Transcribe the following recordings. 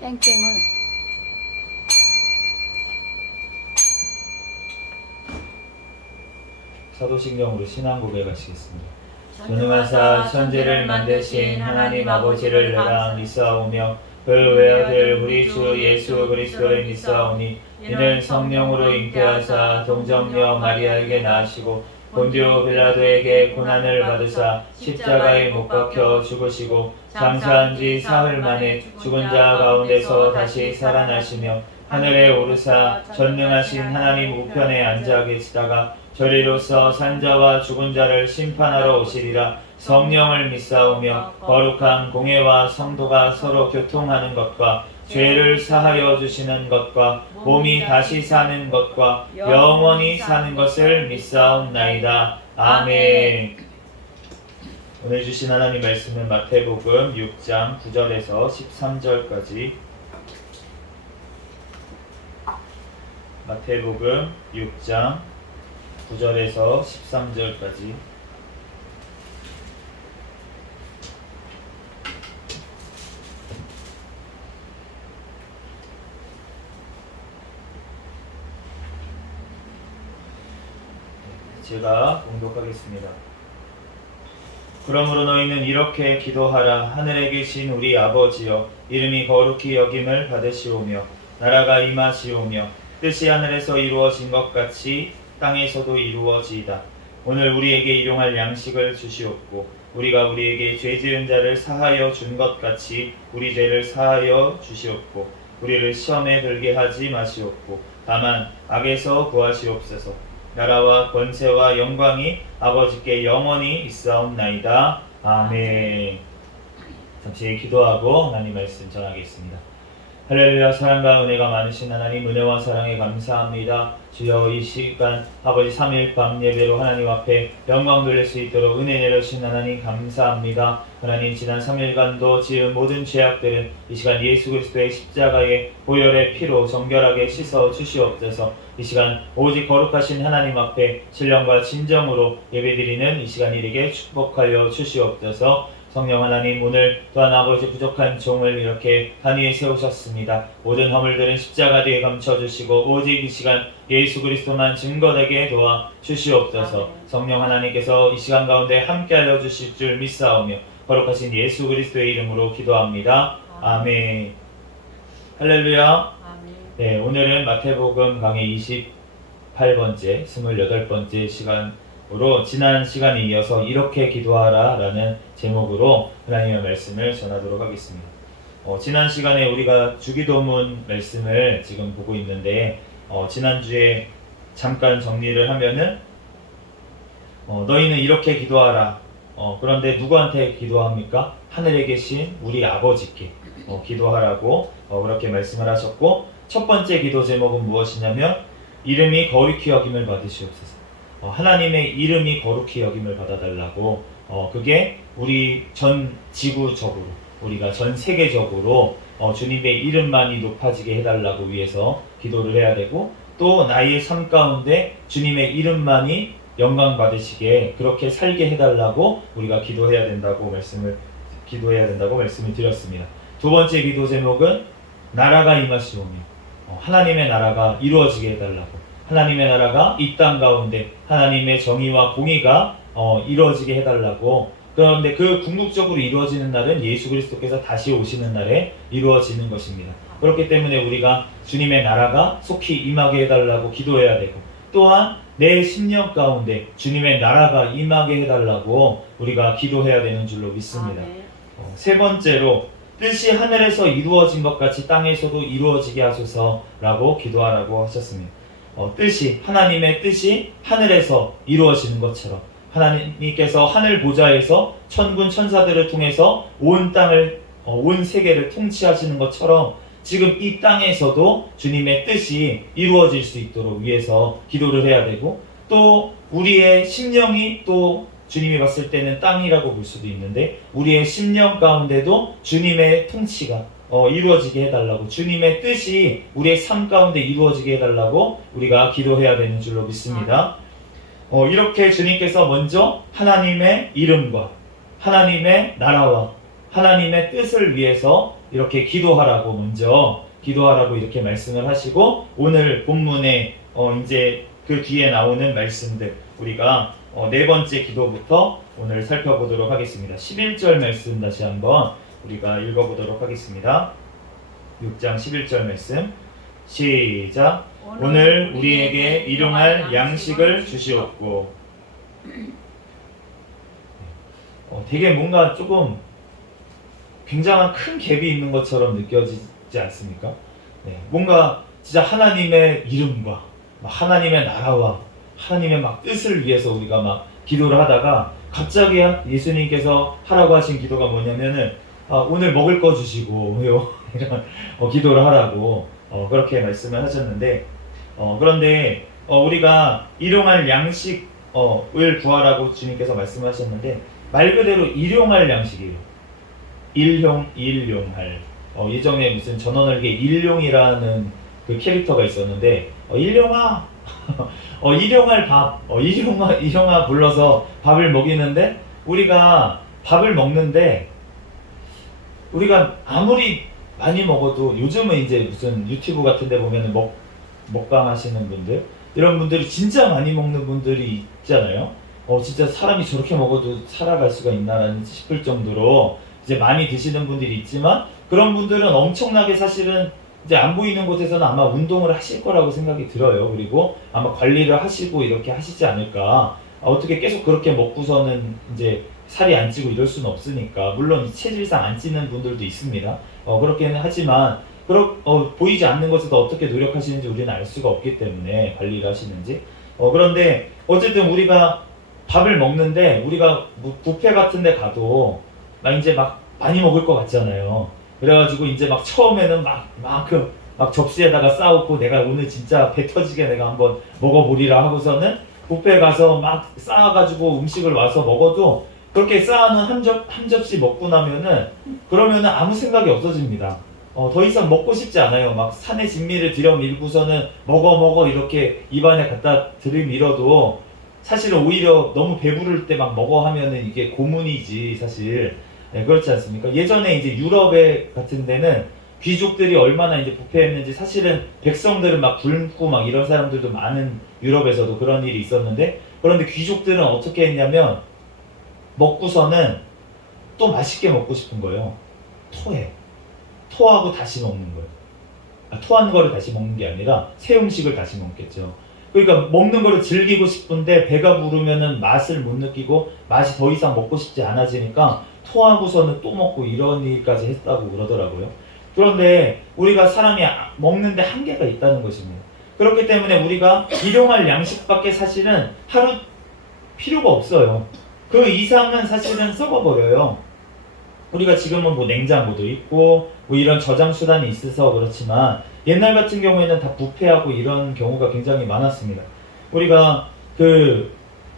땡땡을 사도신경으로 신앙 고백하시겠습니다. 전능하사 천지를 만드신 하나님 아버지를 내가 믿사오며 그 외아들 우리 주 예수 그리스도를 믿사오니 이는 성령으로 잉태하사 동정녀 마리아에게 낳으시고 본디오 빌라도에게 고난을 받으사 십자가에 못 박혀 죽으시고 장사한 지 사흘 만에 죽은 자 가운데서 다시 살아나시며 하늘에 오르사 전능하신 하나님 우편에 앉아 계시다가 저리로서 산자와 죽은 자를 심판하러 오시리라. 성령을 믿사오며 거룩한 공회와 성도가 서로 교통하는 것과 죄를 사하여 주시는 것과 몸이 다시 사는 것과 영원히 사는 것을 믿사옵나이다. 아멘. 오늘 주신 하나님 말씀은 마태복음 6장 9절에서 13절까지. 마태복음 6장 9절에서 13절까지. 제가 봉독하겠습니다. 그러므로 너희는 이렇게 기도하라. 하늘에 계신 우리 아버지여, 이름이 거룩히 여김을 받으시오며 나라가 임하시오며 뜻이 하늘에서 이루어진 것 같이 땅에서도 이루어지이다. 오늘 우리에게 일용할 양식을 주시옵고 우리가 우리에게 죄 지은 자를 사하여 준 것 같이 우리 죄를 사하여 주시옵고 우리를 시험에 들게 하지 마시옵고 다만 악에서 구하시옵소서. 나라와 권세와 영광이 아버지께 영원히 있사옵나이다. 아멘. 잠시 기도하고 하나님 말씀 전하겠습니다. 할렐루야. 사랑과 은혜가 많으신 하나님, 은혜와 사랑에 감사합니다. 주여, 이 시간 아버지 3일 밤 예배로 하나님 앞에 영광 돌릴 수 있도록 은혜 내려주신 하나님 감사합니다. 하나님, 지난 3일간도 지은 모든 죄악들은 이 시간 예수 그리스도의 십자가의 보혈의 피로 정결하게 씻어 주시옵소서. 이 시간 오직 거룩하신 하나님 앞에 신령과 진정으로 예배드리는 이 시간 일에게 축복하여 주시옵소서. 성령 하나님, 오늘 또한 아버지 부족한 종을 이렇게 단 위에 세우셨습니다. 모든 허물들은 십자가 뒤에 감춰주시고 오직 이 시간 예수 그리스도만 증거되게 도와 주시옵소서. 성령 하나님께서 이 시간 가운데 함께하여 주실 줄 믿사오며 거룩하신 예수 그리스도의 이름으로 기도합니다. 아멘. 할렐루야. 네, 오늘은 마태복음 강의 28번째, 28번째 시간으로 지난 시간에 이어서 이렇게 기도하라 라는 제목으로 하나님의 말씀을 전하도록 하겠습니다. 지난 시간에 우리가 주기도문 말씀을 지금 보고 있는데 지난주에 잠깐 정리를 하면은 너희는 이렇게 기도하라. 그런데 누구한테 기도합니까? 하늘에 계신 우리 아버지께 기도하라고 그렇게 말씀을 하셨고, 첫 번째 기도 제목은 무엇이냐면 이름이 거룩히 여김을 받으시옵소서. 하나님의 이름이 거룩히 여김을 받아달라고, 그게 우리 전 지구적으로, 우리가 전 세계적으로 주님의 이름만이 높아지게 해달라고 위해서 기도를 해야 되고, 또 나의 삶 가운데 주님의 이름만이 영광 받으시게 그렇게 살게 해달라고 우리가 기도해야 된다고 말씀을 드렸습니다. 두 번째 기도 제목은 나라가 임하시오며 하나님의 나라가 이루어지게 해달라고, 하나님의 나라가 이 땅 가운데 하나님의 정의와 공의가 이루어지게 해달라고. 그런데 그 궁극적으로 이루어지는 날은 예수 그리스도께서 다시 오시는 날에 이루어지는 것입니다. 그렇기 때문에 우리가 주님의 나라가 속히 임하게 해달라고 기도해야 되고, 또한 내 심령 가운데 주님의 나라가 임하게 해달라고 우리가 기도해야 되는 줄로 믿습니다. 세 번째로 뜻이 하늘에서 이루어진 것 같이 땅에서도 이루어지게 하소서라고 기도하라고 하셨습니다. 뜻이, 하나님의 뜻이 하늘에서 이루어지는 것처럼 하나님께서 하늘 보좌에서 천군 천사들을 통해서 온 땅을, 온 세계를 통치하시는 것처럼 지금 이 땅에서도 주님의 뜻이 이루어질 수 있도록 위해서 기도를 해야 되고, 또 우리의 심령이, 또 주님이 봤을 때는 땅이라고 볼 수도 있는데 우리의 심령 가운데도 주님의 통치가 이루어지게 해달라고, 주님의 뜻이 우리의 삶 가운데 이루어지게 해달라고 우리가 기도해야 되는 줄로 믿습니다. 이렇게 주님께서 먼저 하나님의 이름과 하나님의 나라와 하나님의 뜻을 위해서 이렇게 기도하라고 먼저 기도하라고 이렇게 말씀을 하시고 오늘 본문에 이제 그 뒤에 나오는 말씀들 우리가 네 번째 기도부터 오늘 살펴보도록 하겠습니다. 11절 말씀 다시 한번 우리가 읽어보도록 하겠습니다. 6장 11절 말씀 시작. 오늘 우리에게 일용할 양식을 주시옵고. 되게 뭔가 조금 굉장한 큰 갭이 있는 것처럼 느껴지지 않습니까? 네, 뭔가 진짜 하나님의 이름과 하나님의 나라와 하나님의 막 뜻을 위해서 우리가 막 기도를 하다가 갑자기 예수님께서 하라고 하신 기도가 뭐냐면은 오늘 먹을 거 주시고 이런 기도를 하라고 그렇게 말씀을 하셨는데 그런데 우리가 일용할 양식을 구하라고 주님께서 말씀하셨는데 말 그대로 일용할 양식이에요. 일용할 예전에 무슨 전원을게 일용이라는 그 캐릭터가 있었는데 일용아 일용할 밥 일용아 불러서 밥을 먹이는데 우리가 밥을 먹는데 우리가 아무리 많이 먹어도 요즘은 이제 무슨 유튜브 같은 데 보면은 먹방 하시는 분들 이런 분들이 진짜 많이 먹는 분들이 있잖아요. 진짜 사람이 저렇게 먹어도 살아갈 수가 있나라는 싶을 정도로 이제 많이 드시는 분들이 있지만 그런 분들은 엄청나게 사실은 이제 안 보이는 곳에서는 아마 운동을 하실 거라고 생각이 들어요. 그리고 아마 관리를 하시고 이렇게 하시지 않을까. 어떻게 계속 그렇게 먹고서는 이제 살이 안 찌고 이럴 수는 없으니까. 물론 체질상 안 찌는 분들도 있습니다. 그렇게는 하지만 보이지 않는 것에도 어떻게 노력하시는지 우리는 알 수가 없기 때문에 관리를 하시는지. 그런데 어쨌든 우리가 밥을 먹는데 우리가 뭐 뷔페 같은 데 가도 이제 막 많이 먹을 것 같잖아요. 그래가지고 이제 막 처음에는 막 접시에다가 쌓고 내가 오늘 진짜 배 터지게 내가 한번 먹어보리라 하고서는 뷔페 가서 막 쌓아가지고 음식을 와서 먹어도 그렇게 쌓아놓은 한 접시 먹고 나면은 그러면은 아무 생각이 없어집니다. 더 이상 먹고 싶지 않아요. 막 산의 진미를 들여밀고서는 먹어 이렇게 입안에 갖다 들이밀어도 사실은 오히려 너무 배부를 때 막 먹어 하면은 이게 고문이지 사실. 네, 그렇지 않습니까? 예전에 이제 유럽에 같은 데는 귀족들이 얼마나 이제 부패했는지 사실은 백성들은 막 굶고 막 이런 사람들도 많은 유럽에서도 그런 일이 있었는데 그런데 귀족들은 어떻게 했냐면 먹고서는 또 맛있게 먹고 싶은 거예요. 토하고 다시 먹는 거예요. 토한 거를 다시 먹는 게 아니라 새 음식을 다시 먹겠죠. 그러니까 먹는 거를 즐기고 싶은데 배가 부르면은 맛을 못 느끼고 맛이 더 이상 먹고 싶지 않아지니까 토하고서는 또 먹고 이런 일까지 했다고 그러더라고요. 그런데 우리가 사람이 먹는데 한계가 있다는 것입니다. 그렇기 때문에 우리가 일용할 양식밖에 사실은 하루 필요가 없어요. 그 이상은 사실은 썩어버려요. 우리가 지금은 뭐 냉장고도 있고 뭐 이런 저장 수단이 있어서 그렇지만 옛날 같은 경우에는 다 부패하고 이런 경우가 굉장히 많았습니다. 우리가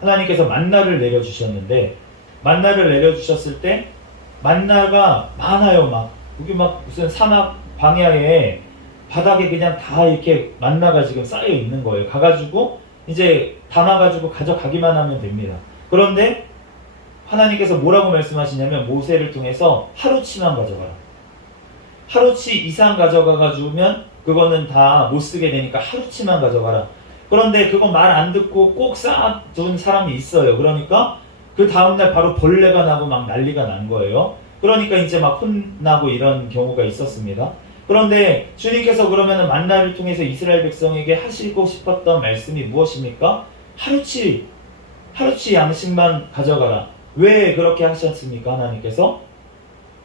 하나님께서 만나를 내려주셨는데 만나를 내려주셨을 때 만나가 많아요. 여기 무슨 사막 광야에 바닥에 그냥 다 이렇게 만나가 지금 쌓여 있는 거예요. 가가지고 이제 담아가지고 가져가기만 하면 됩니다. 그런데 하나님께서 뭐라고 말씀하시냐면 모세를 통해서 하루치만 가져가라. 하루치 이상 가져가가지고면 그거는 다 못 쓰게 되니까 하루치만 가져가라. 그런데 그거 말 안 듣고 꼭 쌓아둔 사람이 있어요. 그러니까 그 다음날 바로 벌레가 나고 막 난리가 난 거예요. 그러니까 이제 막 혼나고 이런 경우가 있었습니다. 그런데 주님께서 그러면은 만나를 통해서 이스라엘 백성에게 하시고 싶었던 말씀이 무엇입니까? 하루치 양식만 가져가라. 왜 그렇게 하셨습니까? 하나님께서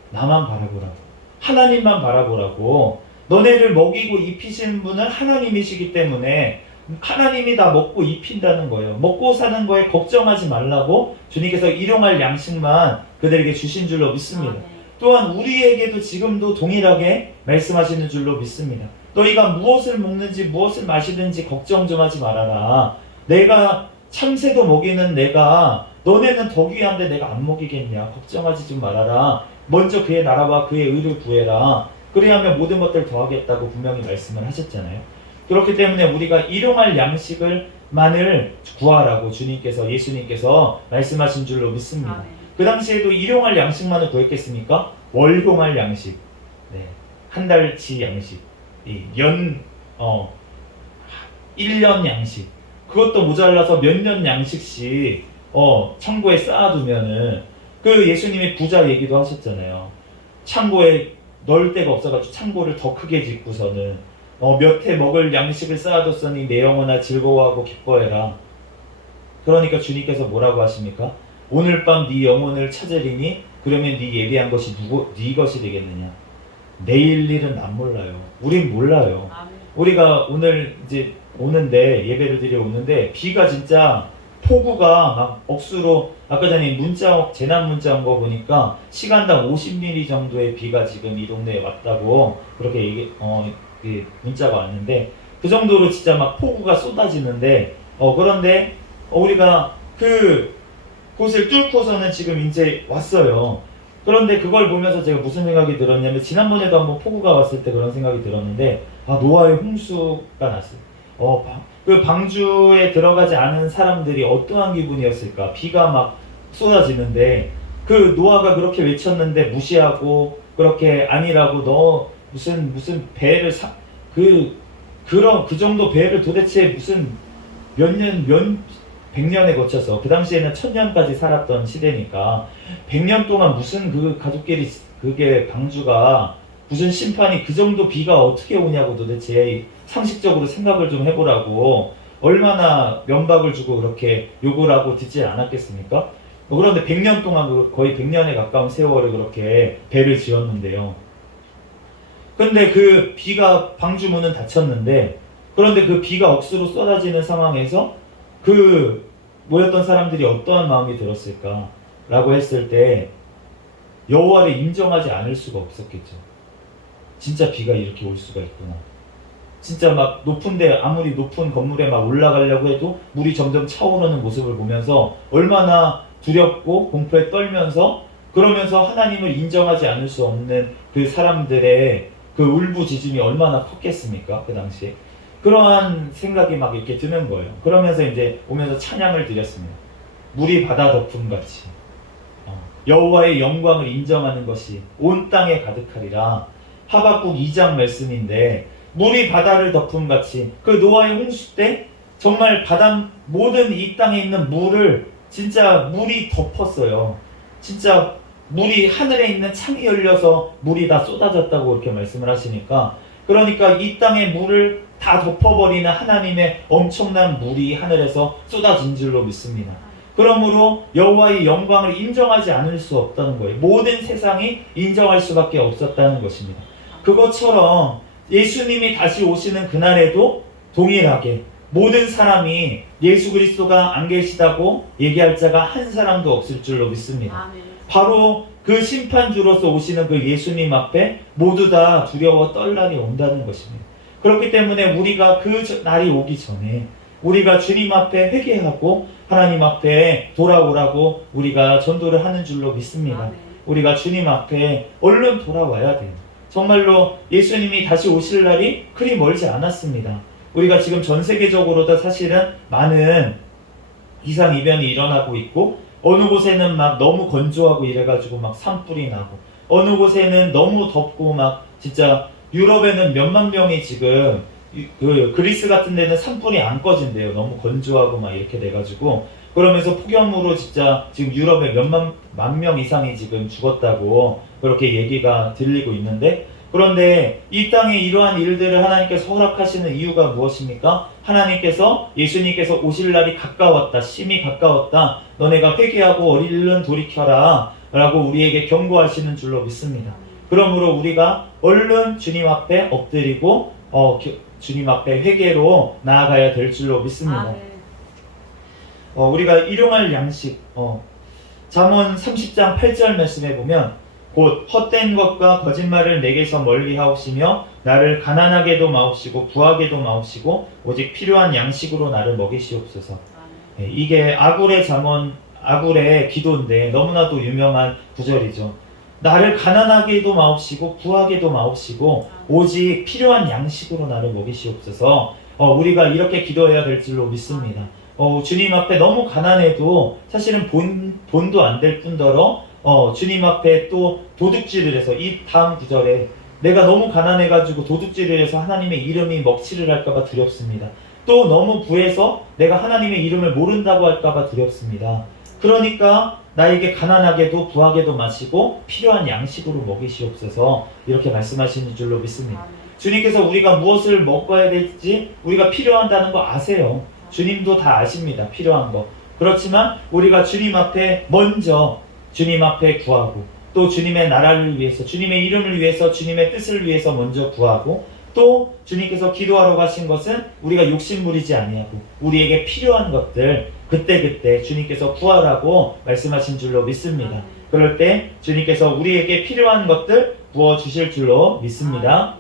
나만 바라보라고, 하나님만 바라보라고. 너네를 먹이고 입히시는 분은 하나님이시기 때문에 하나님이 다 먹고 입힌다는 거예요. 먹고 사는 거에 걱정하지 말라고 주님께서 일용할 양식만 그들에게 주신 줄로 믿습니다. 또한 우리에게도 지금도 동일하게 말씀하시는 줄로 믿습니다. 너희가 무엇을 먹는지 무엇을 마시든지 걱정 좀 하지 말아라. 내가 참새도 먹이는 내가 너네는 더 귀한데 내가 안 먹이겠냐. 걱정하지 좀 말아라. 먼저 그의 나라와 그의 의를 구해라. 그래야면 모든 것들 더하겠다고 분명히 말씀을 하셨잖아요. 그렇기 때문에 우리가 일용할 양식을만을 구하라고 예수님께서 말씀하신 줄로 믿습니다. 그 당시에도 일용할 양식만을 구했겠습니까? 월용할 양식. 네. 한 달치 양식, 1년 양식, 그것도 모자라서 몇 년 양식씩 창고에 쌓아두면은, 그 예수님이 부자 얘기도 하셨잖아요. 창고에 넣을 데가 없어가지고 창고를 더 크게 짓고서는 몇 해 먹을 양식을 쌓아뒀으니 내 영혼아 즐거워하고 기뻐해라. 그러니까 주님께서 뭐라고 하십니까? 오늘 밤 네 영혼을 찾으리니 그러면 네 예비한 것이 네 것이 되겠느냐. 내일 일은 안 몰라요. 우린 몰라요. 우리가 오늘 이제 오는데, 예배를 드려 오는데, 비가 진짜 폭우가 막 억수로, 아까 전에 재난 문자 온 거 보니까 시간당 50mm 정도의 비가 지금 이 동네에 왔다고 그렇게 문자가 왔는데, 그 정도로 진짜 막 폭우가 쏟아지는데, 그런데 우리가 그 곳을 뚫고서는 지금 이제 왔어요. 그런데 그걸 보면서 제가 무슨 생각이 들었냐면, 지난번에도 한번 폭우가 왔을 때 그런 생각이 들었는데, 노아의 홍수가 났어요. 그 방주에 들어가지 않은 사람들이 어떠한 기분이었을까? 비가 막 쏟아지는데, 그 노아가 그렇게 외쳤는데 무시하고, 그렇게 아니라고, 너 무슨 배를 그 정도 배를 도대체 무슨 몇 100년에 거쳐서, 그 당시에는 1000년까지 살았던 시대니까 100년 동안 무슨 그 가족끼리 그게 방주가 무슨 심판이, 그 정도 비가 어떻게 오냐고 도대체 상식적으로 생각을 좀 해보라고 얼마나 면박을 주고 그렇게 욕을 하고 듣지 않았겠습니까? 그런데 100년 동안, 거의 100년에 가까운 세월을 그렇게 배를 지었는데요. 근데 그 비가 방주 문은 닫혔는데, 그런데 그 비가 억수로 쏟아지는 상황에서 그 모였던 사람들이 어떠한 마음이 들었을까 라고 했을 때, 여호와를 인정하지 않을 수가 없었겠죠. 진짜 비가 이렇게 올 수가 있구나. 진짜 막 높은데, 아무리 높은 건물에 막 올라가려고 해도 물이 점점 차오르는 모습을 보면서 얼마나 두렵고 공포에 떨면서, 그러면서 하나님을 인정하지 않을 수 없는 그 사람들의 그 울부짖음이 얼마나 컸겠습니까? 그 당시에. 그러한 생각이 막 이렇게 드는 거예요. 그러면서 이제 오면서 찬양을 드렸습니다. 물이 바다 덮음같이 여호와의 영광을 인정하는 것이 온 땅에 가득하리라. 하박국 2장 말씀인데, 물이 바다를 덮음같이, 그 노아의 홍수 때 정말 모든 이 땅에 있는 물을, 진짜 물이 덮었어요. 진짜 물이, 하늘에 있는 창이 열려서 물이 다 쏟아졌다고 이렇게 말씀을 하시니까, 그러니까 이 땅의 물을 다 덮어버리는 하나님의 엄청난 물이 하늘에서 쏟아진 줄로 믿습니다. 그러므로 여호와의 영광을 인정하지 않을 수 없다는 거예요. 모든 세상이 인정할 수밖에 없었다는 것입니다. 그것처럼 예수님이 다시 오시는 그날에도 동일하게 모든 사람이 예수 그리스도가 안 계시다고 얘기할 자가 한 사람도 없을 줄로 믿습니다. 바로 그 심판주로서 오시는 그 예수님 앞에 모두 다 두려워 떨 날이 온다는 것입니다. 그렇기 때문에 우리가 그 날이 오기 전에 우리가 주님 앞에 회개하고 하나님 앞에 돌아오라고 우리가 전도를 하는 줄로 믿습니다. 우리가 주님 앞에 얼른 돌아와야 돼요. 정말로 예수님이 다시 오실 날이 그리 멀지 않았습니다. 우리가 지금 전 세계적으로도 사실은 많은 이상이변이 일어나고 있고, 어느 곳에는 막 너무 건조하고 이래가지고 막 산불이 나고, 어느 곳에는 너무 덥고 막 진짜 유럽에는 몇만 명이 지금, 그 그리스 같은 데는 산불이 안 꺼진대요. 너무 건조하고 막 이렇게 돼가지고. 그러면서 폭염으로 진짜 지금 유럽에 만 명 이상이 지금 죽었다고 그렇게 얘기가 들리고 있는데, 그런데 이 땅에 이러한 일들을 하나님께서 허락하시는 이유가 무엇입니까? 하나님께서, 예수님께서 오실 날이 가까웠다, 심히 가까웠다, 너네가 회개하고 얼른 돌이켜라 라고 우리에게 경고하시는 줄로 믿습니다. 그러므로 우리가 얼른 주님 앞에 엎드리고 주님 앞에 회개로 나아가야 될 줄로 믿습니다. 우리가 일용할 양식, 잠언 30장 8절 말씀에 보면, 곧 헛된 것과 거짓말을 내게서 멀리하옵시며 나를 가난하게도 마옵시고 부하게도 마옵시고 오직 필요한 양식으로 나를 먹이시옵소서. 이게 아굴의 기도인데 너무나도 유명한 구절이죠. 나를 가난하게도 마옵시고 부하게도 마옵시고 오직 필요한 양식으로 나를 먹이시옵소서. 우리가 이렇게 기도해야 될 줄로 믿습니다. 주님 앞에 너무 가난해도 사실은 본도 안 될 뿐더러 주님 앞에 또 도둑질을 해서, 이 다음 구절에 내가 너무 가난해가지고 도둑질을 해서 하나님의 이름이 먹칠을 할까봐 두렵습니다. 또 너무 부해서 내가 하나님의 이름을 모른다고 할까봐 두렵습니다. 그러니까 나에게 가난하게도 부하게도 마시고 필요한 양식으로 먹이시옵소서 이렇게 말씀하시는 줄로 믿습니다. 주님께서 우리가 무엇을 먹어야 될지 우리가 필요한다는 거 아세요. 주님도 다 아십니다. 필요한 거. 그렇지만 우리가 주님 앞에 먼저 주님 앞에 구하고 또 주님의 나라를 위해서 주님의 이름을 위해서 주님의 뜻을 위해서 먼저 구하고 또 주님께서 기도하러 가신 것은 우리가 욕심 부리지 아니하고 우리에게 필요한 것들 그때그때 주님께서 구하라고 말씀하신 줄로 믿습니다. 그럴 때 주님께서 우리에게 필요한 것들 부어주실 줄로 믿습니다.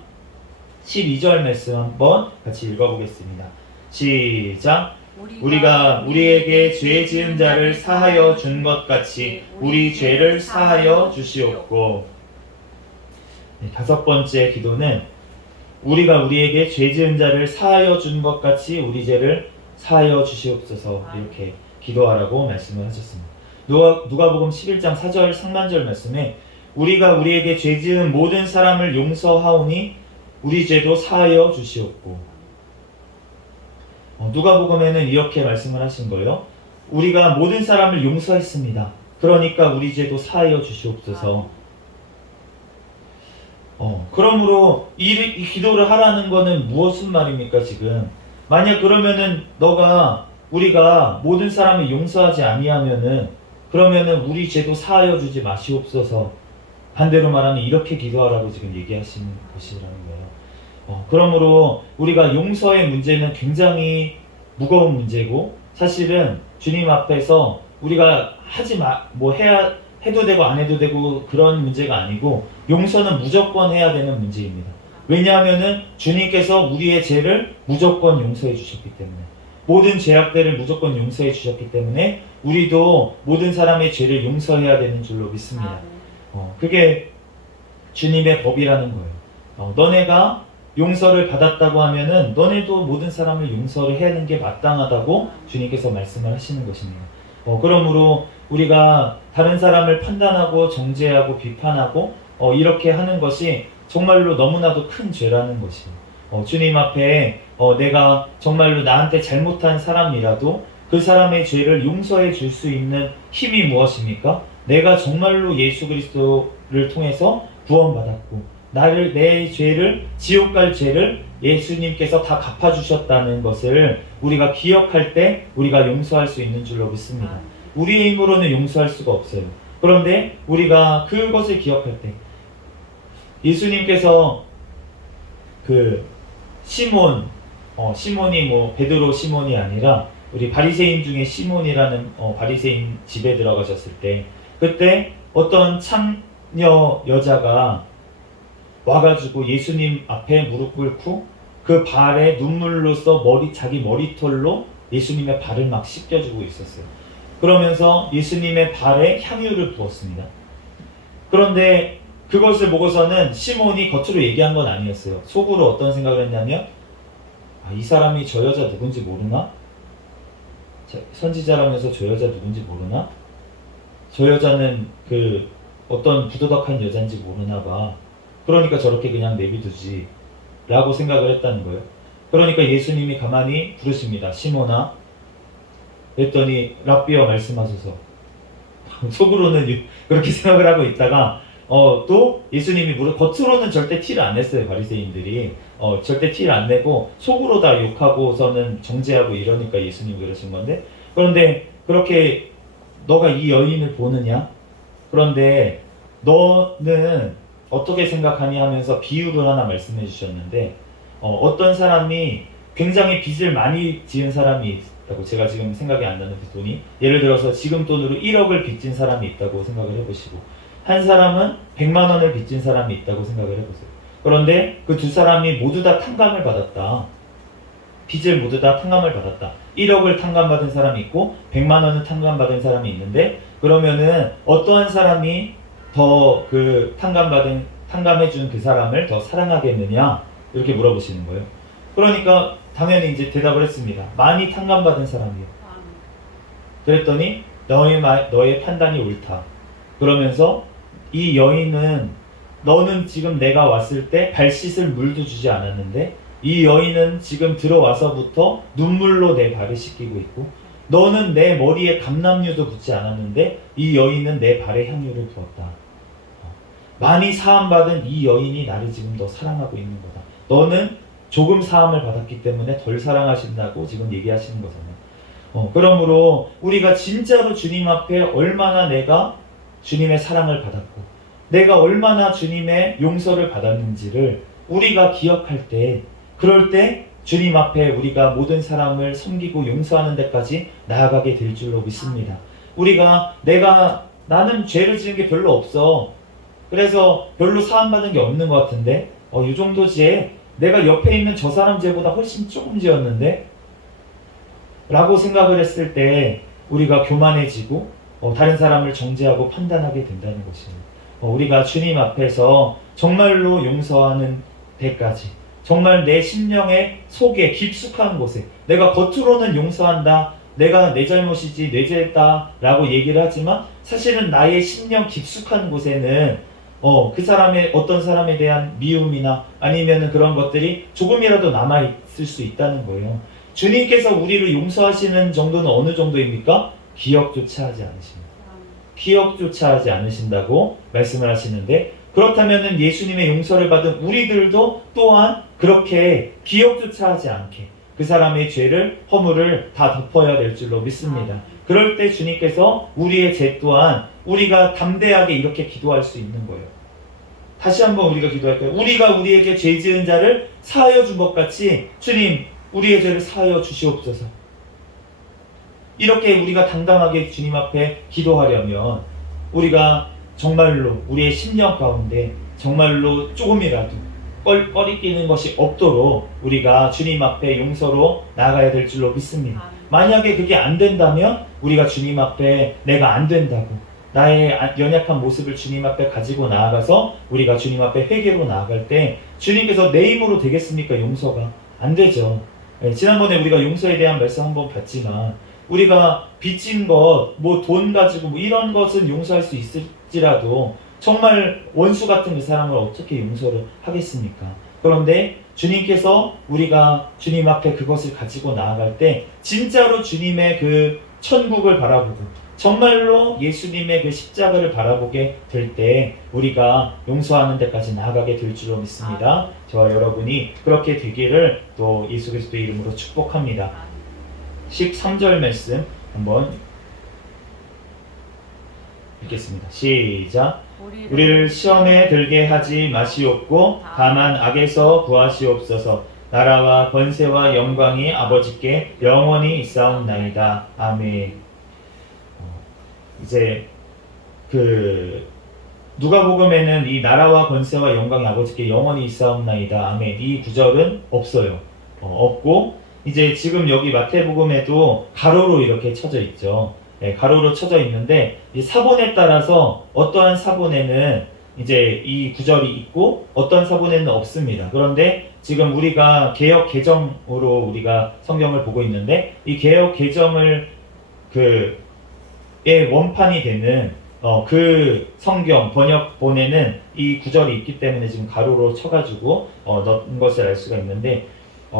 12절 말씀 한번 같이 읽어보겠습니다. 시작. 우리가 우리에게 죄 지은 자를 사하여 준 것 같이 우리 죄를 사하여 주시옵고. 다섯 번째 기도는 우리가 우리에게 죄 지은 자를 사하여 준 것 같이 우리 죄를 사하여 주시옵소서 이렇게 기도하라고 말씀을 하셨습니다. 누가복음 11장 4절 상반절 말씀에 우리가 우리에게 죄 지은 모든 사람을 용서하오니 우리 죄도 사하여 주시옵고. 누가복음에는 이렇게 말씀을 하신 거예요. 우리가 모든 사람을 용서했습니다. 그러니까 우리 죄도 사하여 주시옵소서. 그러므로 이 기도를 하라는 거는 무엇인 말입니까 지금? 만약 그러면은 우리가 모든 사람을 용서하지 아니하면은 그러면은 우리 죄도 사하여 주지 마시옵소서. 반대로 말하면 이렇게 기도하라고 지금 얘기하시는 것이라는 거예요. 그러므로 우리가 용서의 문제는 굉장히 무거운 문제고 사실은 주님 앞에서 우리가 해도 되고 안 해도 되고 그런 문제가 아니고 용서는 무조건 해야 되는 문제입니다. 왜냐하면은 주님께서 우리의 죄를 무조건 용서해 주셨기 때문에 모든 죄악들을 무조건 용서해 주셨기 때문에 우리도 모든 사람의 죄를 용서해야 되는 줄로 믿습니다. 그게 주님의 법이라는 거예요. 너네가 용서를 받았다고 하면은 너네도 모든 사람을 용서를 해야 하는 게 마땅하다고 주님께서 말씀을 하시는 것입니다. 그러므로 우리가 다른 사람을 판단하고 정죄하고 비판하고 이렇게 하는 것이 정말로 너무나도 큰 죄라는 것이에요. 주님 앞에 내가 정말로 나한테 잘못한 사람이라도 그 사람의 죄를 용서해 줄 수 있는 힘이 무엇입니까? 내가 정말로 예수 그리스도를 통해서 구원받았고 내 죄를 지옥 갈 죄를 예수님께서 다 갚아주셨다는 것을 우리가 기억할 때 우리가 용서할 수 있는 줄로 믿습니다. 우리의 힘으로는 용서할 수가 없어요. 그런데 우리가 그것을 기억할 때 예수님께서 시몬이 베드로 시몬이 아니라 우리 바리새인 중에 시몬이라는 바리새인 집에 들어가셨을 때 그때 어떤 창녀 여자가 와가지고 예수님 앞에 무릎 꿇고 그 발에 눈물로써 자기 머리털로 예수님의 발을 막 씻겨주고 있었어요. 그러면서 예수님의 발에 향유를 부었습니다. 그런데 그것을 보고서는 시몬이 겉으로 얘기한 건 아니었어요. 속으로 어떤 생각을 했냐면 이 사람이 저 여자 누군지 모르나? 선지자라면서 저 여자 누군지 모르나? 저 여자는 어떤 부도덕한 여잔지 모르나 봐. 그러니까 저렇게 그냥 내비두지 라고 생각을 했다는 거예요. 그러니까 예수님이 가만히 부르십니다. 시몬아. 그랬더니 랍비여 말씀하소서. 속으로는 그렇게 생각을 하고 있다가 또 예수님이 겉으로는 절대 티를 안 냈어요. 바리새인들이 절대 티를 안 내고 속으로 다 욕하고서는 정죄하고 이러니까 예수님이 그러신 건데 그런데 그렇게 너가 이 여인을 보느냐? 그런데 너는 어떻게 생각하니 하면서 비유를 하나 말씀해 주셨는데 어떤 사람이 굉장히 빚을 많이 지은 사람이 있다고 제가 지금 생각이 안 나는 그 돈이 예를 들어서 지금 돈으로 1억을 빚진 사람이 있다고 생각을 해보시고 한 사람은 100만 원을 빚진 사람이 있다고 생각을 해보세요. 그런데 그 두 사람이 모두 다 탕감을 받았다. 빚을 모두 다 탕감을 받았다. 1억을 탕감받은 사람이 있고 100만 원을 탕감받은 사람이 있는데 그러면은 어떠한 사람이 더 탕감해준 그 사람을 더 사랑하겠느냐? 이렇게 물어보시는 거예요. 그러니까 당연히 이제 대답을 했습니다. 많이 탕감받은 사람이요. 그랬더니 너의 판단이 옳다. 그러면서 이 여인은 너는 지금 내가 왔을 때 발 씻을 물도 주지 않았는데 이 여인은 지금 들어와서부터 눈물로 내 발을 씻기고 있고 너는 내 머리에 감람유도 붓지 않았는데 이 여인은 내 발에 향유를 부었다. 많이 사함받은 이 여인이 나를 지금 더 사랑하고 있는 거다. 너는 조금 사함을 받았기 때문에 덜 사랑하신다고 지금 얘기하시는 거잖아요. 그러므로 우리가 진짜로 주님 앞에 얼마나 내가 주님의 사랑을 받았고 내가 얼마나 주님의 용서를 받았는지를 우리가 기억할 때, 그럴 때 주님 앞에 우리가 모든 사람을 섬기고 용서하는 데까지 나아가게 될 줄로 믿습니다. 우리가 나는 죄를 지은 게 별로 없어. 그래서 별로 사함받은 게 없는 것 같은데 이 정도 죄 내가 옆에 있는 저 사람 죄보다 훨씬 조금 지었는데 라고 생각을 했을 때 우리가 교만해지고 다른 사람을 정죄하고 판단하게 된다는 것입니다. 우리가 주님 앞에서 정말로 용서하는 데까지 정말 내 심령의 속에 깊숙한 곳에 내가 겉으로는 용서한다, 내가 내 잘못이지 뇌죄했다 라고 얘기를 하지만 사실은 나의 심령 깊숙한 곳에는 그 사람의 어떤 사람에 대한 미움이나 아니면 그런 것들이 조금이라도 남아있을 수 있다는 거예요. 주님께서 우리를 용서하시는 정도는 어느 정도입니까? 기억조차 하지 않으십니다. 기억조차 하지 않으신다고 말씀을 하시는데 그렇다면 예수님의 용서를 받은 우리들도 또한 그렇게 기억조차 하지 않게 그 사람의 죄를 허물을 다 덮어야 될 줄로 믿습니다. 그럴 때 주님께서 우리의 죄 또한 우리가 담대하게 이렇게 기도할 수 있는 거예요. 다시 한번 우리가 기도할까요? 우리가 우리에게 죄 지은 자를 사하여 준 것 같이 주님 우리의 죄를 사하여 주시옵소서. 이렇게 우리가 당당하게 주님 앞에 기도하려면 우리가 정말로 우리의 심령 가운데 정말로 조금이라도 꺼리끼는 것이 없도록 우리가 주님 앞에 용서로 나아가야 될 줄로 믿습니다. 만약에 그게 안 된다면 우리가 주님 앞에 내가 안 된다고 나의 연약한 모습을 주님 앞에 가지고 나아가서 우리가 주님 앞에 회개로 나아갈 때 주님께서 내 힘으로 되겠습니까? 용서가 안 되죠. 지난번에 우리가 용서에 대한 말씀 한번 봤지만 우리가 빚진 것, 돈 가지고 이런 것은 용서할 수 있을지라도 정말 원수 같은 그 사람을 어떻게 용서를 하겠습니까? 그런데 주님께서 우리가 주님 앞에 그것을 가지고 나아갈 때 진짜로 주님의 그 천국을 바라보고 정말로 예수님의 그 십자가를 바라보게 될 때 우리가 용서하는 데까지 나아가게 될 줄로 믿습니다. 저와 여러분이 그렇게 되기를 또 예수 그리스도의 이름으로 축복합니다. 13절 말씀 한번 읽겠습니다. 시작. 우리를 시험에 들게 하지 마시옵고 다만 악에서 구하시옵소서. 나라와 권세와 영광이 아버지께 영원히 있사옵나이다. 아멘. 이제 누가복음에는 이 나라와 권세와 영광이 아버지께 영원히 있사옵나이다. 아멘. 이 구절은 없어요. 없고 이제 지금 여기 마태복음에도 가로로 이렇게 쳐져 있죠. 가로로 쳐져 있는데 이 사본에 따라서 어떠한 사본에는 이제 이 구절이 있고 어떤 사본에는 없습니다. 그런데 지금 우리가 개역 개정으로 우리가 성경을 보고 있는데 이 개역 개정을 의 원판이 되는 그 성경 번역본에는 이 구절이 있기 때문에 지금 가로로 쳐가지고 넣은 것을 알 수가 있는데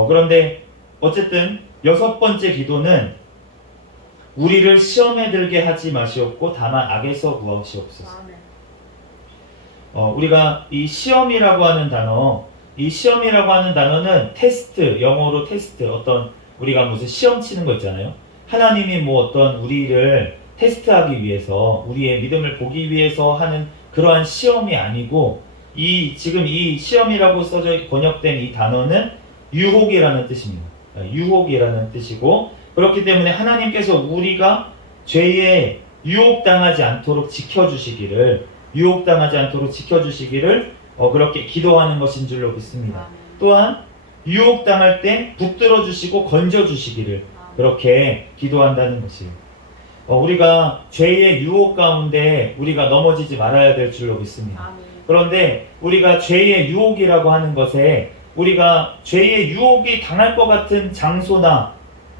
그런데 어쨌든 6번째 기도는 우리를 시험에 들게 하지 마시옵고 다만 악에서 구하시옵소서. 우리가 이 시험이라고 하는 단어는 테스트, 영어로 테스트, 우리가 무슨 시험 치는 거 있잖아요. 하나님이 어떤 우리를 테스트하기 위해서 우리의 믿음을 보기 위해서 하는 그러한 시험이 아니고 지금 이 시험이라고 번역된 이 단어는 유혹이라는 뜻입니다. 유혹이라는 뜻이고 그렇기 때문에 하나님께서 우리가 죄에 유혹당하지 않도록 지켜주시기를 그렇게 기도하는 것인 줄로 믿습니다. 또한 유혹당할 때 붙들어 주시고 건져 주시기를 그렇게 기도한다는 것이에요. 우리가 죄의 유혹 가운데 우리가 넘어지지 말아야 될 줄로 믿습니다. 그런데 우리가 죄의 유혹이라고 하는 것에 우리가 죄의 유혹이 당할 것 같은 장소나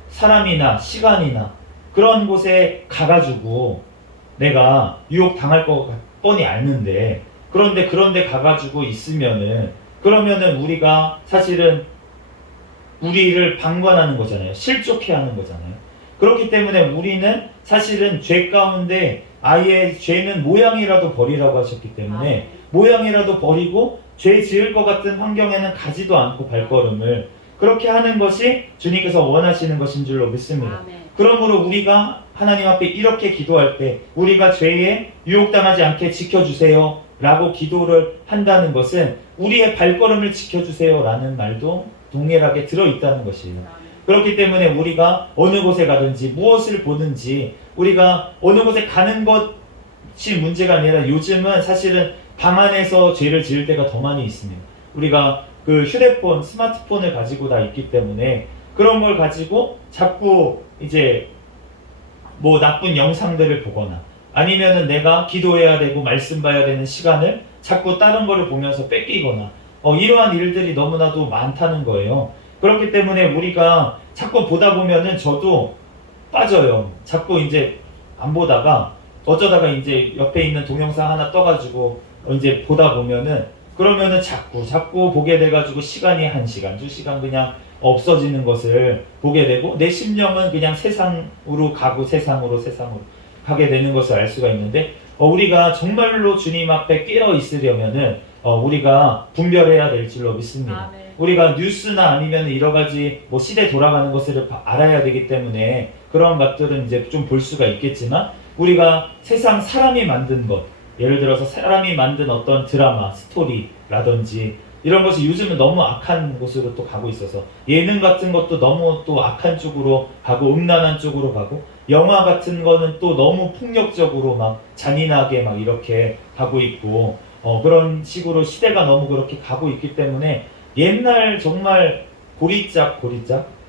사람이나 시간이나 그런 곳에 가가지고 내가 유혹 당할 것 뻔히 알는데 그런데 가가지고 있으면은 그러면은 우리가 사실은 우리를 방관하는 거잖아요. 실족해 하는 거잖아요. 그렇기 때문에 우리는 사실은 죄 가운데 아예 죄는 모양이라도 버리라고 하셨기 때문에 모양이라도 버리고 죄 지을 것 같은 환경에는 가지도 않고 발걸음을 그렇게 하는 것이 주님께서 원하시는 것인 줄로 믿습니다. 그러므로 우리가 하나님 앞에 이렇게 기도할 때 우리가 죄에 유혹당하지 않게 지켜주세요 라고 기도를 한다는 것은 우리의 발걸음을 지켜주세요 라는 말도 동일하게 들어있다는 것이에요. 그렇기 때문에 우리가 어느 곳에 가든지 무엇을 보든지 우리가 어느 곳에 가는 것이 문제가 아니라 요즘은 사실은 방 안에서 죄를 지을 때가 더 많이 있습니다. 우리가 그 휴대폰, 스마트폰을 가지고 다 있기 때문에 그런 걸 가지고 자꾸 이제 뭐 나쁜 영상들을 보거나 아니면은 내가 기도해야 되고 말씀 봐야 되는 시간을 자꾸 다른 거를 보면서 뺏기거나 이러한 일들이 너무나도 많다는 거예요. 그렇기 때문에 우리가 자꾸 보다 보면은 저도 빠져요. 자꾸 이제 안 보다가 어쩌다가 이제 옆에 있는 동영상 하나 떠가지고 이제 보다 보면은 그러면은 자꾸 보게 돼가지고 시간이 1시간, 2시간 그냥 없어지는 것을 보게 되고 내 심령은 그냥 세상으로 가고 세상으로 가게 되는 것을 알 수가 있는데 우리가 정말로 주님 앞에 깨어 있으려면은 우리가 분별해야 될 줄로 믿습니다. 우리가 뉴스나 아니면 여러 가지 뭐 시대 돌아가는 것을 알아야 되기 때문에 그런 것들은 이제 좀 볼 수가 있겠지만 우리가 세상 사람이 만든 것 예를 들어서 사람이 만든 어떤 드라마, 스토리라든지 이런 것이 요즘은 너무 악한 곳으로 또 가고 있어서 예능 같은 것도 너무 또 악한 쪽으로 가고 음란한 쪽으로 가고 영화 같은 거는 또 너무 폭력적으로 막 잔인하게 막 이렇게 가고 있고 그런 식으로 시대가 너무 그렇게 가고 있기 때문에 옛날 정말 고리짝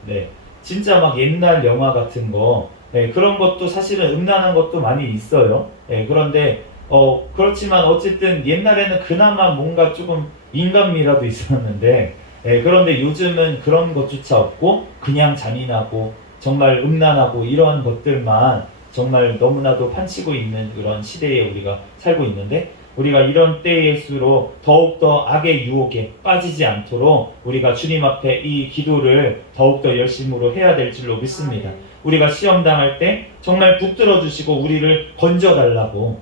네 진짜 막 옛날 영화 같은 거 그런 것도 사실은 음란한 것도 많이 있어요. 그런데 그렇지만 어쨌든 옛날에는 그나마 뭔가 조금 인간미라도 있었는데 그런데 요즘은 그런 것조차 없고 그냥 잔인하고 정말 음란하고 이러한 것들만 정말 너무나도 판치고 있는 그런 시대에 우리가 살고 있는데 우리가 이런 때일수록 더욱더 악의 유혹에 빠지지 않도록 우리가 주님 앞에 이 기도를 더욱더 열심으로 해야 될 줄로 믿습니다. 우리가 시험 당할 때 정말 붙들어 주시고 우리를 건져달라고.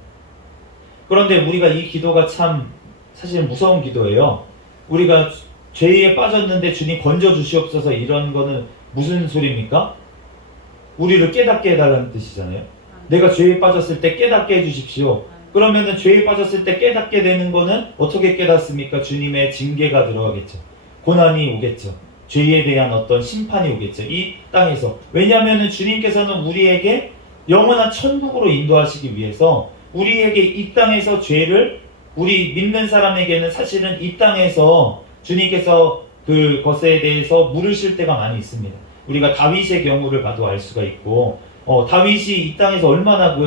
그런데 우리가 이 기도가 참 사실 무서운 기도예요. 우리가 죄에 빠졌는데 주님 건져 주시옵소서 이런 거는 무슨 소리입니까? 우리를 깨닫게 해달라는 뜻이잖아요. 내가 죄에 빠졌을 때 깨닫게 해주십시오. 그러면은 죄에 빠졌을 때 깨닫게 되는 거는 어떻게 깨닫습니까? 주님의 징계가 들어가겠죠. 고난이 오겠죠. 죄에 대한 어떤 심판이 오겠죠. 이 땅에서. 왜냐하면은 주님께서는 우리에게 영원한 천국으로 인도하시기 위해서 우리에게 이 땅에서 죄를 우리 믿는 사람에게는 사실은 이 땅에서 주님께서 그것에 대해서 물으실 때가 많이 있습니다. 우리가 다윗의 경우를 봐도 알 수가 있고 다윗이 이 땅에서 얼마나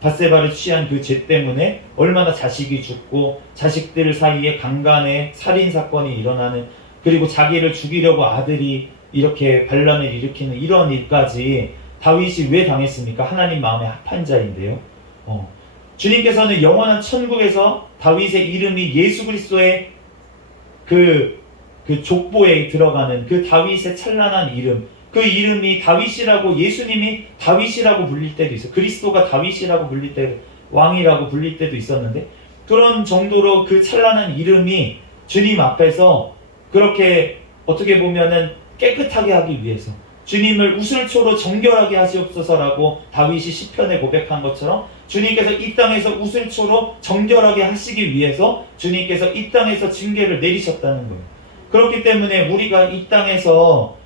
밧세바를 취한 그 죄 때문에 얼마나 자식이 죽고 자식들 사이에 강간의 살인사건이 일어나는 그리고 자기를 죽이려고 아들이 이렇게 반란을 일으키는 이런 일까지 다윗이 왜 당했습니까? 하나님 마음에 합한 자인데요. 주님께서는 영원한 천국에서 다윗의 이름이 예수 그리스도의 그 족보에 들어가는 그 다윗의 찬란한 이름 그 이름이 다윗이라고 예수님이 다윗이라고 불릴 때도 있어요. 그리스도가 다윗이라고 불릴 때 왕이라고 불릴 때도 있었는데 그런 정도로 그 찬란한 이름이 주님 앞에서 그렇게 어떻게 보면은 깨끗하게 하기 위해서 주님을 우슬초로 정결하게 하시옵소서라고 다윗이 시편에 고백한 것처럼 주님께서 이 땅에서 우슬초로 정결하게 하시기 위해서 주님께서 이 땅에서 징계를 내리셨다는 거예요. 그렇기 때문에 우리가 이 땅에서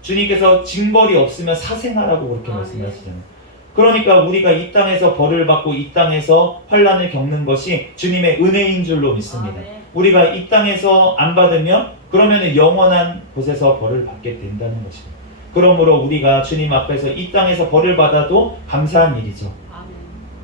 주님께서 징벌이 없으면 사생하라고 그렇게 말씀하시잖아요. 그러니까 우리가 이 땅에서 벌을 받고 이 땅에서 환난을 겪는 것이 주님의 은혜인 줄로 믿습니다. 우리가 이 땅에서 안 받으면 그러면 영원한 곳에서 벌을 받게 된다는 것입니다. 그러므로 우리가 주님 앞에서 이 땅에서 벌을 받아도 감사한 일이죠.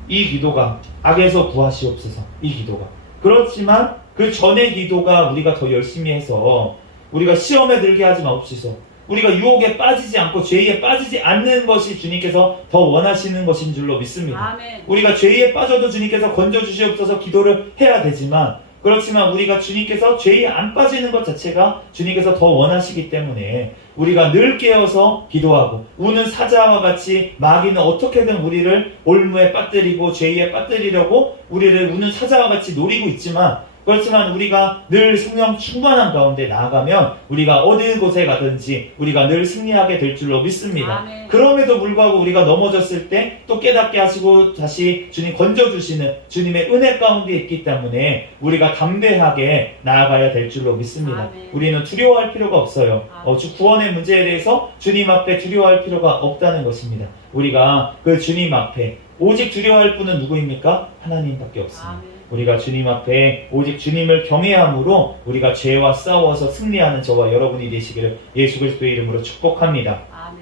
이 기도가 악에서 구하시옵소서 이 기도가 그렇지만 그 전의 기도가 우리가 더 열심히 해서 우리가 시험에 들게 하지 마옵소서 우리가 유혹에 빠지지 않고 죄에 빠지지 않는 것이 주님께서 더 원하시는 것인 줄로 믿습니다. 아멘. 우리가 죄에 빠져도 주님께서 건져주시옵소서 기도를 해야 되지만, 그렇지만 우리가 주님께서 죄에 안 빠지는 것 자체가 주님께서 더 원하시기 때문에 우리가 늘 깨어서 기도하고, 우는 사자와 같이 마귀는 어떻게든 우리를 올무에 빠뜨리고 죄에 빠뜨리려고 우리를 우는 사자와 같이 노리고 있지만, 그렇지만 우리가 늘 성령 충만한 가운데 나아가면 우리가 어느 곳에 가든지 우리가 늘 승리하게 될 줄로 믿습니다. 아멘. 그럼에도 불구하고 우리가 넘어졌을 때 또 깨닫게 하시고 다시 주님 건져주시는 주님의 은혜 가운데 있기 때문에 우리가 담대하게 나아가야 될 줄로 믿습니다. 아멘. 우리는 두려워할 필요가 없어요. 아멘. 주 구원의 문제에 대해서 주님 앞에 두려워할 필요가 없다는 것입니다. 우리가 그 주님 앞에 오직 두려워할 분은 누구입니까? 하나님밖에 없습니다. 아멘. 우리가 주님 앞에 오직 주님을 경외함으로 우리가 죄와 싸워서 승리하는 저와 여러분이 되시기를 예수 그리스도의 이름으로 축복합니다. 아멘.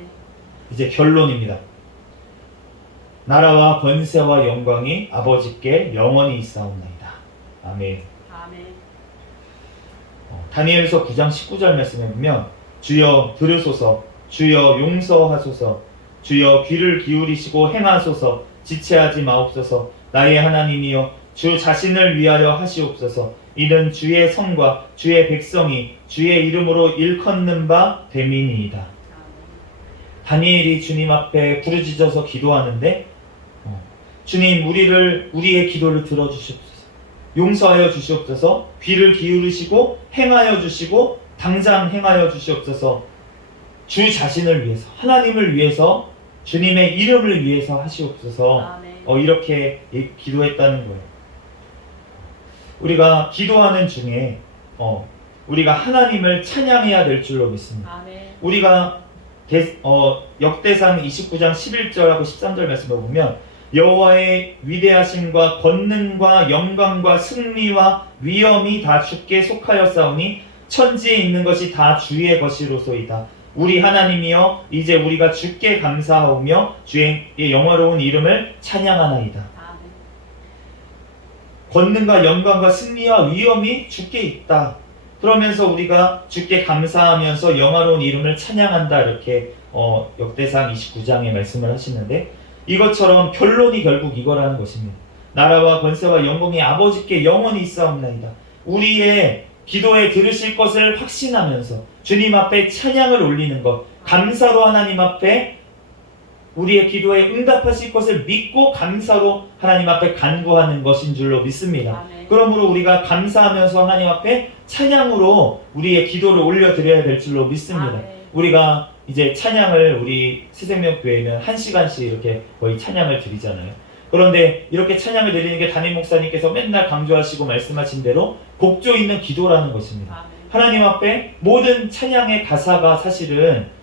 이제 결론입니다. 나라와 권세와 영광이 아버지께 영원히 있사옵나이다. 아멘. 아멘. 다니엘서 9장 19절 말씀에 보면 주여 들으소서, 주여 용서하소서, 주여 귀를 기울이시고 행하소서, 지체하지 마옵소서. 나의 하나님이여 주 자신을 위하여 하시옵소서. 이는 주의 성과 주의 백성이 주의 이름으로 일컫는 바 됨이니이다. 다니엘이 주님 앞에 부르짖어서 기도하는데, 주님 우리의 기도를 들어주시옵소서. 용서하여 주시옵소서. 귀를 기울이시고 행하여 주시고 당장 행하여 주시옵소서. 주 자신을 위해서, 하나님을 위해서, 주님의 이름을 위해서 하시옵소서. 아멘. 이렇게 기도했다는 거예요. 우리가 기도하는 중에 우리가 하나님을 찬양해야 될 줄로 믿습니다. 아멘. 우리가 역대상 29장 11절하고 13절 말씀을 보면 여호와의 위대하심과 권능과 영광과 승리와 위엄이 다 주께 속하였사오니 천지에 있는 것이 다 주의 것이로소이다. 우리 하나님이여 이제 우리가 주께 감사하오며 주의 영화로운 이름을 찬양하나이다. 아멘. 권능과 영광과 승리와 위엄이 주께 있다. 그러면서 우리가 주께 감사하면서 영화로운 이름을 찬양한다. 이렇게 역대상 29장에 말씀을 하시는데, 이것처럼 결론이 결국 이거라는 것입니다. 나라와 권세와 영광이 아버지께 영원히 있사옵나이다. 우리의 기도에 들으실 것을 확신하면서 주님 앞에 찬양을 올리는 것, 감사로 하나님 앞에 우리의 기도에 응답하실 것을 믿고 감사로 하나님 앞에 간구하는 것인 줄로 믿습니다. 아멘. 그러므로 우리가 감사하면서 하나님 앞에 찬양으로 우리의 기도를 올려드려야 될 줄로 믿습니다. 아멘. 우리가 이제 찬양을 우리 새생명교회는 1시간씩 이렇게 거의 찬양을 드리잖아요. 그런데 이렇게 찬양을 드리는 게 담임 목사님께서 맨날 강조하시고 말씀하신 대로 곡조 있는 기도라는 것입니다. 아멘. 하나님 앞에 모든 찬양의 가사가 사실은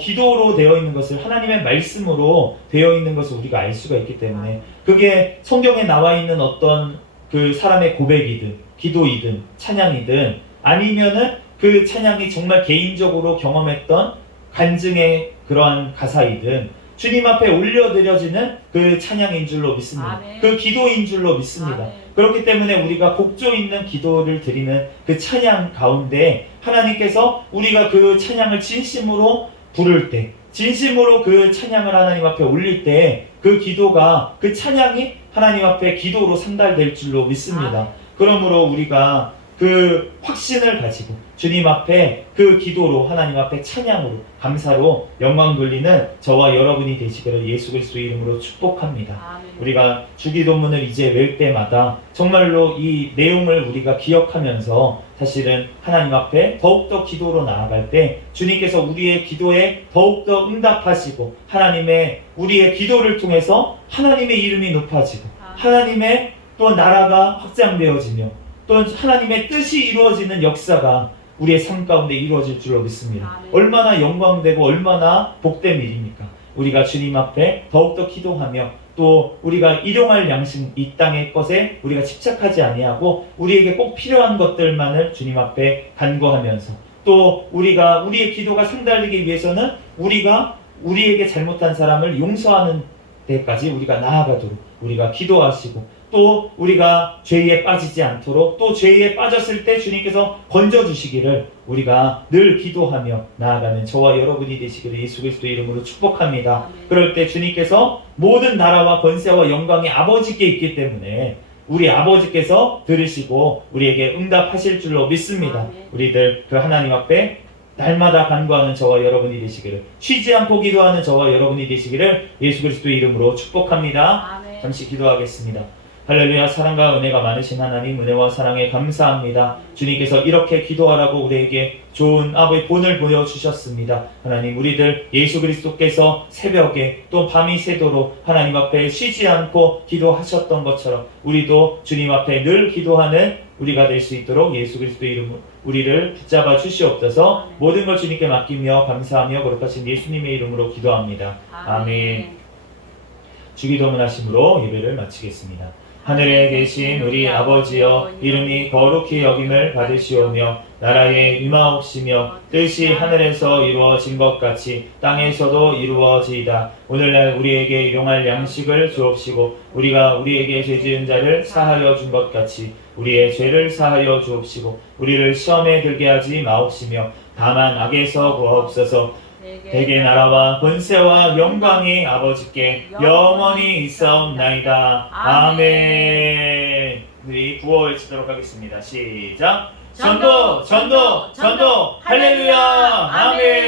기도로 되어 있는 것을, 하나님의 말씀으로 되어 있는 것을 우리가 알 수가 있기 때문에, 그게 성경에 나와 있는 어떤 그 사람의 고백이든 기도이든 찬양이든, 아니면은 그 찬양이 정말 개인적으로 경험했던 간증의 그러한 가사이든 주님 앞에 올려드려지는 그 찬양인 줄로 믿습니다. 아멘. 그 기도인 줄로 믿습니다. 아멘. 그렇기 때문에 우리가 곡조 있는 기도를 드리는 그 찬양 가운데 하나님께서 우리가 그 찬양을 진심으로 부를 때, 진심으로 그 찬양을 하나님 앞에 올릴 때 그 기도가, 그 찬양이 하나님 앞에 기도로 상달될 줄로 믿습니다. 아멘. 그러므로 우리가 그 확신을 가지고 주님 앞에 그 기도로, 하나님 앞에 찬양으로, 감사로 영광 돌리는 저와 여러분이 되시기를 예수 그리스도의 이름으로 축복합니다. 아멘. 우리가 주기도문을 이제 외울 때마다 정말로 이 내용을 우리가 기억하면서 사실은 하나님 앞에 더욱더 기도로 나아갈 때 주님께서 우리의 기도에 더욱더 응답하시고, 하나님의 우리의 기도를 통해서 하나님의 이름이 높아지고 하나님의 또 나라가 확장되어지며 또 하나님의 뜻이 이루어지는 역사가 우리의 삶 가운데 이루어질 줄로 믿습니다. 아멘. 얼마나 영광되고 얼마나 복된 일입니까? 우리가 주님 앞에 더욱더 기도하며, 또 우리가 일용할 양식 이 땅의 것에 우리가 집착하지 아니하고 우리에게 꼭 필요한 것들만을 주님 앞에 간구하면서, 또 우리가 우리의 기도가 상달되기 위해서는 우리가 우리에게 잘못한 사람을 용서하는 데까지 우리가 나아가도록 우리가 기도하시고 또 우리가 죄에 빠지지 않도록 또 죄에 빠졌을 때 주님께서 건져주시기를 우리가 늘 기도하며 나아가는 저와 여러분이 되시기를 예수 그리스도 이름으로 축복합니다. 그럴 때 주님께서 모든 나라와 권세와 영광이 아버지께 있기 때문에 우리 아버지께서 들으시고 우리에게 응답하실 줄로 믿습니다. 우리들 그 하나님 앞에 날마다 간구하는 저와 여러분이 되시기를, 쉬지 않고 기도하는 저와 여러분이 되시기를 예수 그리스도 이름으로 축복합니다. 아멘. 잠시 기도하겠습니다. 할렐루야. 사랑과 은혜가 많으신 하나님, 은혜와 사랑에 감사합니다. 주님께서 이렇게 기도하라고 우리에게 좋은 아버지 본을 보여주셨습니다. 하나님, 우리들 예수 그리스도께서 새벽에 또 밤이 새도록 하나님 앞에 쉬지 않고 기도하셨던 것처럼 우리도 주님 앞에 늘 기도하는 우리가 될 수 있도록 예수 그리스도 이름으로 우리를 붙잡아 주시옵소서. 모든 걸 주님께 맡기며 감사하며 거룩하신 예수님의 이름으로 기도합니다. 아멘. 주기도문 하심으로 예배를 마치겠습니다. 하늘에 계신 우리 아버지여, 이름이 거룩히 여김을 받으시오며 나라의 임하옵시며 뜻이 하늘에서 이루어진 것 같이 땅에서도 이루어지이다. 오늘날 우리에게 일용할 양식을 주옵시고 우리가 우리에게 죄 지은 자를 사하여 준 것 같이 우리의 죄를 사하여 주옵시고 우리를 시험에 들게 하지 마옵시며 다만 악에서 구하옵소서. 대개 나라와 권세와 영광이 아버지께 영원히 있사옵나이다. 아멘. 우리 구호 외치도록 하겠습니다. 시작. 전도 전도 전도 할렐루야. 아멘.